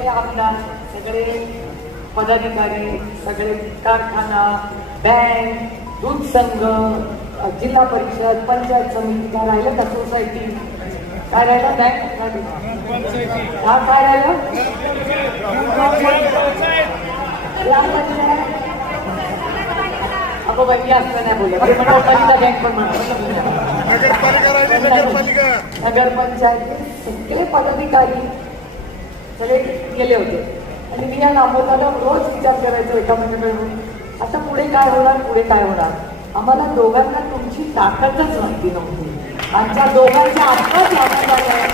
सगळे आमदार सगळे पदाधिकारी सगळे कारखाना बँक दूध संघ जिल्हा परिषद पंचायत समिती काय राहिलं का? सोसायटी. काय राहिलं? बँक. हा काय राहिलं? अगो बाई मी असं नाही म्हणा पंचायत बँक पण नगरपालिका नगरपालिका. नगरपंचायत सगळे पदाधिकारी सगळे गेले होते. आणि मी या नामोदाला रोज विचार करायचो एका बघून. आता पुढे काय होणार पुढे काय होणार? आम्हाला दोघांना तुमची ताकदच माहिती नव्हती. आमच्या दोघांच्या आत्ताच लक्षात आहे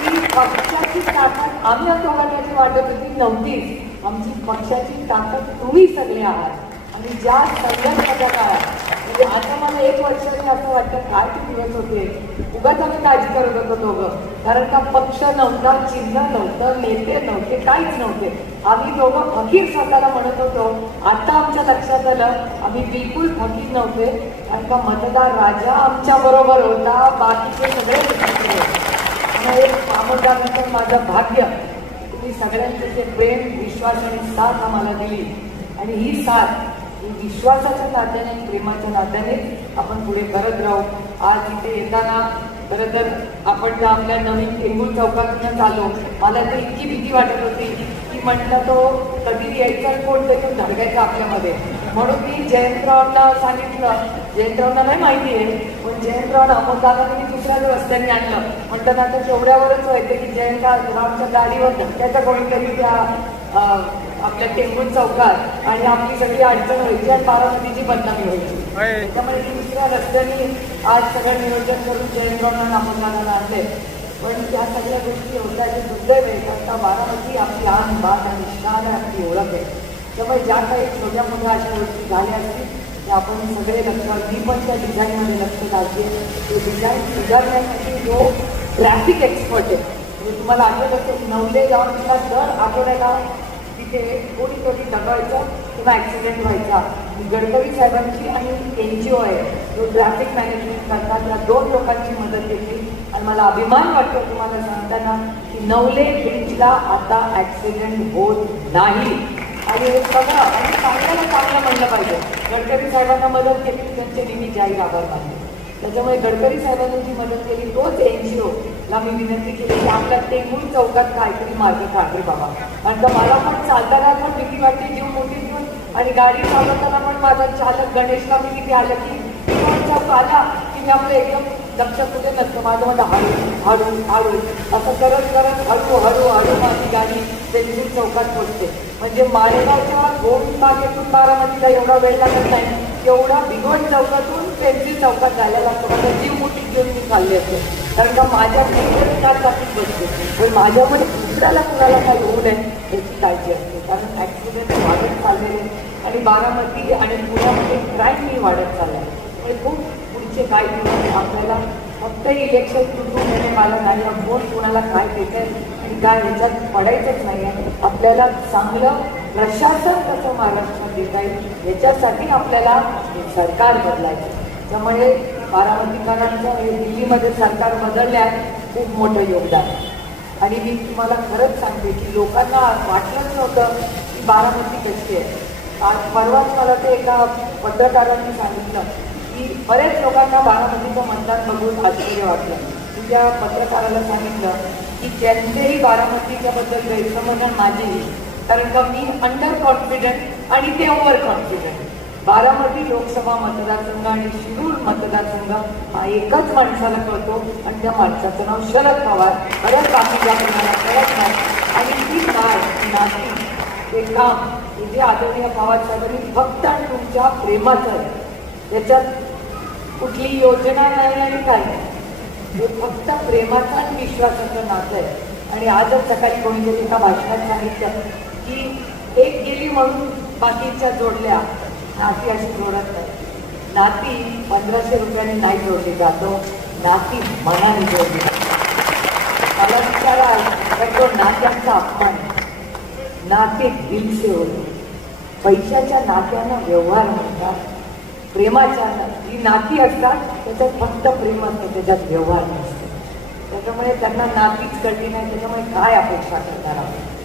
की पक्षाची ताकद आम्ही दोघांना जी वाटत होती नव्हतीच. आमची पक्षाची ताकद तुम्ही सगळे आहात. आणि ज्या संघर्षाच्या काळात म्हणजे आता मला एक वर्षाने असं वाटतं काय ते दिवस होते? उगाच आम्ही काळजी करत होतो दोघं. कारण का पक्ष नव्हता चिन्ह नव्हतं नेते नव्हते काहीच नव्हते. आम्ही दोघं फकीर स्वतःला म्हणत होतो. आता आमच्या लक्षात आलं आम्ही बिलकुल फकीर नव्हते. कारण का मतदार राजा आमच्या बरोबर होता बाकीचे सगळे फकीर एक आमदारांचं माझं भाग्य तुम्ही सगळ्यांचं जे प्रेम विश्वास आणि साथ आम्हाला दिली. आणि ही साथ विश्वासाच्या नात्याने आणि प्रेमाच्या नात्याने आपण पुढे करत राहू. आज इथे येताना खरं तर आपण ज्या आपल्या नवीन टेंगूल चौकातून आलो मला तर इतकी भीती वाटत होती की म्हटलं तो कधी यायचा कोण तरी धडकायचा आपल्यामध्ये. म्हणून मी जयंतरावांना सांगितलं. जयंतरावांना नाही माहिती आहे पण जयंतराव अमोलदादांनी मी दुसऱ्या रस्त्याने आणलं. म्हणतात आता तेवढ्यावरच व्हायचं की जयंतरावच्या गाडीवर धक्क्याचा कोणीतरी त्या अं, आपल्या टेंबून चौकात आणि आपली सगळी अडचण व्हायची आणि बारामतीची बदनामी व्हायची. त्यामुळे दुसऱ्या रस्त्याने आज सगळं नियोजन करून जयंतरावांना अमोलदादांना आणले पण त्या सगळ्या गोष्टी होत्या जे दुर्दैव आहे. कारण का बारामती आपली आन बात आणि शान आपली ओळख आहे. त्यामुळे ज्या काही छोट्या मोठ्या अशा गोष्टी झाल्या असतील आपण सगळे लक्ष मी पण त्या डिझाईनमध्ये लक्ष घालते ते डिझाईन सुधारण्यासाठी जो ट्रॅफिक एक्सपर्ट आहे म्हणजे तुम्हाला आठवत असेल नवले गावातला दर आठवड्याला तिथे कोणी कोणी दगायचं किंवा ॲक्सिडेंट व्हायचा. गडकरी साहेबांची आणि एन जी ओ आहे. जो ट्रॅफिक मॅनेजमेंट करतात त्या दोन लोकांची मदत घेतली. आणि मला अभिमान वाटतो तुम्हाला सांगताना की नवले ब्रिजला आता ॲक्सिडेंट होत नाही. आणि हे सगळं आणि चांगल्याला चांगलं म्हणलं पाहिजे. गडकरी साहेबांना मदत केली त्यांचे नेहमी जाहीर आभार मानले त्याच्यामुळे गडकरी साहेबांनी जी मदत केली तोच एन जी ओला मी विनंती केली की आपल्या टेंबूर चौकात काहीतरी मागे काढले बाबा. कारण का मला पण चालताना पण भीती वाटते जीव मोठी घेऊन. आणि गाडी चालवताना पण माझा चालक गणेशला मी किती आलं की आला? की मी आपलं एकदम लक्षात कुठे नसतं. माझं म्हणतं हळू हळू हळू. असं करत करत हळू हळू हळू माझी गाडी टेंबूर चौकात पोचते म्हणजे मालेगावच्या गोविंद बागेतून बारामतीला एवढा वेळ लागत नाही. एवढा भिगवण चौकातून पेन्सिल चौकात जायला लागतो माझा जीव मोठी घेऊन मी चालले असते कारण का माझ्या घरी चार चाकीत बसते पण माझ्यामध्ये दुसऱ्याला कुणाला काही होऊ नये याची काळजी असते. कारण ॲक्सिडेंट वाढत चाललेले आणि बारामती आणि पुण्यामध्ये क्राईमही वाढत चालला आहे. खूप पुढचे काही दिवस आपल्याला फक्त इलेक्शन तुटून येणे मला नाही कोण कोणाला काय देत काय ह्याच्यात पडायचंच नाही आहे आपल्याला चांगलं प्रशासन कसं महाराष्ट्रात देता येईल याच्यासाठी आपल्याला सरकार बदलायचं. त्यामुळे बारामतीकरांचं हे दिल्लीमध्ये सरकार बदलण्यात खूप मोठं योगदान आहे. आणि मी तुम्हाला खरंच सांगते की लोकांना वाटलंच नव्हतं की बारामती कशी आहे. आज परवाच मला ते एका पत्रकारांनी सांगितलं की बरेच लोकांना बारामतीचं मतदान बघून आश्चर्य वाटलं. मी त्या पत्रकाराला सांगितलं की ज्यांचेही बारामतीच्या बद्दल गैरसमज माझी कारण का मी अंडर कॉन्फिडंट आणि ते ओव्हर कॉन्फिडंट बारामती लोकसभा मतदारसंघ आणि शिरूर मतदारसंघ हा एकच माणसाला कळतो आणि त्या माणसाचं नाव शरद पवार. बऱ्याच बाकीच्या प्रमाणात कळत नाही आणि ती काय नाती ते काम हे जे आदरणीय पवार फक्त आणि तुमच्या प्रेमाचं आहे. याच्यात कुठली योजना नाही आणि काय नाही. हे फक्त प्रेमाचं आणि विश्वासाचं नातं आहे. आणि आजच सकाळी कोणीतरी एका भाषणात सांगितलं की एक गेली म्हणून बाकीच्या जोडल्या नाती अशी जोडत नाही. नाती पंधराशे रुपयाने नाही जोडली जातो नाती मनाने जोडली मला विचारा तर तो नात्यांचा अपमान नाते दिलसे होते. पैशाच्या नात्यांना व्यवहार म्हणतात प्रेमाच्या ना- जी नाती असतात त्याच्यात फक्त प्रेम असतं त्याच्यात व्यवहार नसते. त्याच्यामुळे त्यांना नातीच कळली नाही त्याच्यामुळे काय अपेक्षा करणार आपण